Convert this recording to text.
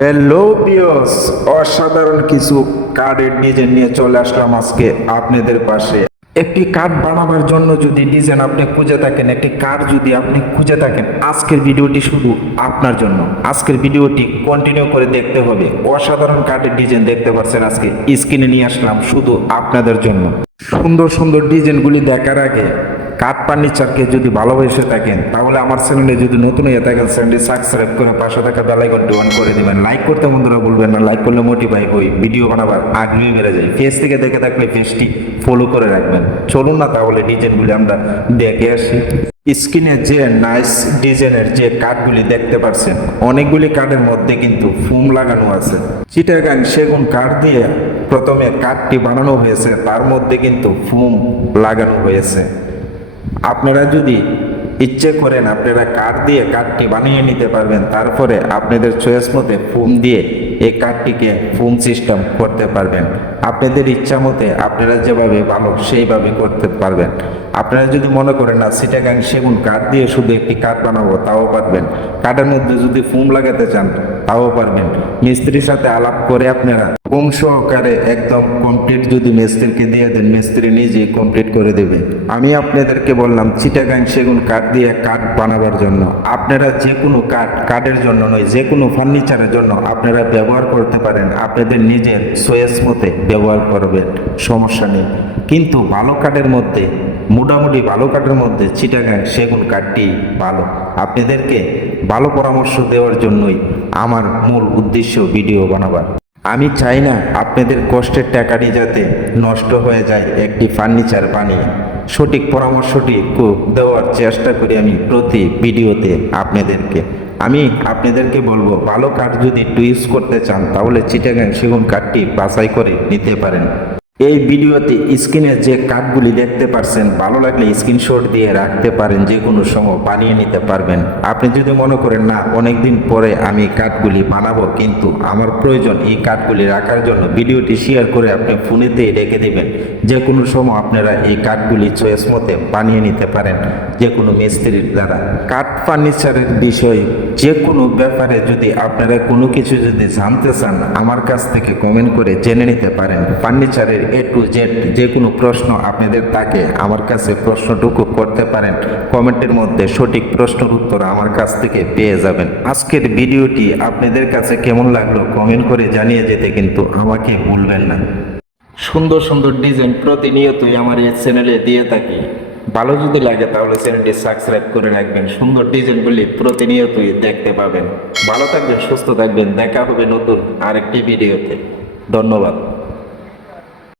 Hello পিওস অসাধারণ কিছু কার্ডের ডিজাইন নিয়ে চলে আসলাম আজকে আপনাদের পাশে। একটি কার্ড বানাবার জন্য যদি ডিজাইন আপনি খুঁজে থাকেন, একটি কার্ড যদি আপনি খুঁজে থাকেন, আজকের ভিডিওটি শুধু আপনার জন্য। আজকের ভিডিওটি কন্টিনিউ করে দেখতে হবে। অসাধারণ কার্ডের ডিজাইন দেখতে পাচ্ছেন আজকে। স্ক্রিনে নিয়ে আসলাম শুধু আপনাদের জন্য। সুন্দর সুন্দর ডিজাইনগুলি দেখার আগে কাঠ ফার্নিচারকে যদি ভালোবেসে থাকেন, তাহলে আমার চ্যানেলে যদি নতুন হয়ে থাকেন, চ্যানেলটি সাবস্ক্রাইব করে পাশে থাকা বেলাইকনটি অন করে দেবেন। লাইক করতে বন্ধুরা বলবেন না লাইক করলে মোটিভাই ওই ভিডিও বানাবার আগ্রহী বেড়ে যায় ফেস থেকে দেখে থাকলে ফেসটি ফলো করে রাখবেন। চলুন না তাহলে ডিজাইনগুলি আমরা দেখে আসি। স্ক্রিনে যে নাইস ডিজাইনের যে কাঠগুলি দেখতে পাচ্ছেন, অনেকগুলি কাঠের মধ্যে কিন্তু ফোম লাগানো আছে। চিটাগাং সেগুন কাঠ দিয়ে প্রথমে কাঠটি বানানো হয়েছে, তার মধ্যে কিন্তু ফোম লাগানো হয়েছে। আপনারা যদি ইচ্ছে করেন আপনারা কাঠ দিয়ে কাঠটি বানিয়ে নিতে পারবেন, তারপরে আপনাদের চয়েস মতে ফোম দিয়ে এই কাঠটিকে ফোম সিস্টেম করতে পারবেন। আপনাদের ইচ্ছা মতে আপনারা যেভাবে ভালো সেইভাবে করতে পারবেন। আপনারা যদি মনে করেন না সিটাগাং সেগুন কাঠ দিয়ে শুধু একটি কাঠ বানাবো, তাও পারবেন। কাঠের মধ্যে যদি ফোম লাগাতে চান, তাও পারবেন। মিস্ত্রির সাথে আলাপ করে আপনারা কম সহকারে একদম কমপ্লিট যদি মিস্ত্রিকে দিয়ে দেন, মিস্ত্রি নিজেই কমপ্লিট করে দেবে। আমি আপনাদেরকে বললাম, চিটাগাং সেগুন কাঠ দিয়ে কাঠ বানাবার জন্য, আপনারা যে কোনো কাঠ, কাঠের জন্য নয় যে কোনো ফার্নিচারের জন্য আপনারা ব্যবহার করতে পারেন, আপনাদের নিজের সোয়েস মতে ব্যবহার করবেন, সমস্যা নেই। কিন্তু ভালো কাঠের মধ্যে, মোটামুটি ভালো কাঠের মধ্যে চিটাগাং সেগুন কাঠটি ভালো। আপনাদেরকে ভালো পরামর্শ দেওয়ার জন্যই আমার মূল উদ্দেশ্য ভিডিও বানাবার। আমি চাই না আপনাদের কষ্টের টাকাটি যাতে নষ্ট হয়ে যায় একটি ফার্নিচার বানিয়ে। সঠিক পরামর্শটি দেওয়ার চেষ্টা করি আমি প্রতি ভিডিওতে আপনাদেরকে। আমি আপনাদেরকে বলব, ভালো কাঠ যদি একটু ইউজ করতে চান, তাহলে চিটাগাং সেগুন কাঠটি বাছাই করে নিতে পারেন। এই ভিডিওতে স্ক্রিনে যে কাঠগুলি দেখতে পারছেন, ভালো লাগলে স্ক্রিনশট দিয়ে রাখতে পারেন, যে কোনো সময় বানিয়ে নিতে পারবেন। আপনি যদি মনে করেন, না, অনেকদিন পরে আমি কাঠগুলি বানাবো, কিন্তু আমার প্রয়োজন এই কাঠগুলি রাখার জন্য, ভিডিওটি শেয়ার করে আপনি ফোনেতেই রেখে দিবেন। যে কোনো সময় আপনারা এই কাঠগুলি চয়েস মতে বানিয়ে নিতে পারেন, যে কোনো মিস্ত্রির দ্বারা। কাঠ ফার্নিচারের বিষয়ে যে কোনো ব্যাপারে যদি আপনারা কোনো কিছু যদি জানতে চান, আমার কাছ থেকে কমেন্ট করে জেনে নিতে পারেন। ফার্নিচারের এ টু জেড যে কোনো প্রশ্ন আপনাদের থাকে আমার কাছে প্রশ্নটুকু করতে পারেন। কমেন্টের মধ্যে সঠিক প্রশ্নের উত্তর আমার কাছ থেকে পেয়ে যাবেন। আজকের ভিডিওটি আপনাদের কাছে কেমন লাগল কমেন্ট করে জানিয়ে যেতে কিন্তু আমাকে ভুলবেন না। সুন্দর সুন্দর ডিজাইন প্রতিনিয়তই আমার এই চ্যানেলে দিয়ে থাকি। ভালো যদি লাগে তাহলে চ্যানেলটি সাবস্ক্রাইব করে রাখবেন। সুন্দর ডিজাইনগুলি প্রতিনিয়তই দেখতে পাবেন। ভালো থাকবেন, সুস্থ থাকবেন। দেখা হবে নতুন আরেকটি ভিডিওতে। ধন্যবাদ।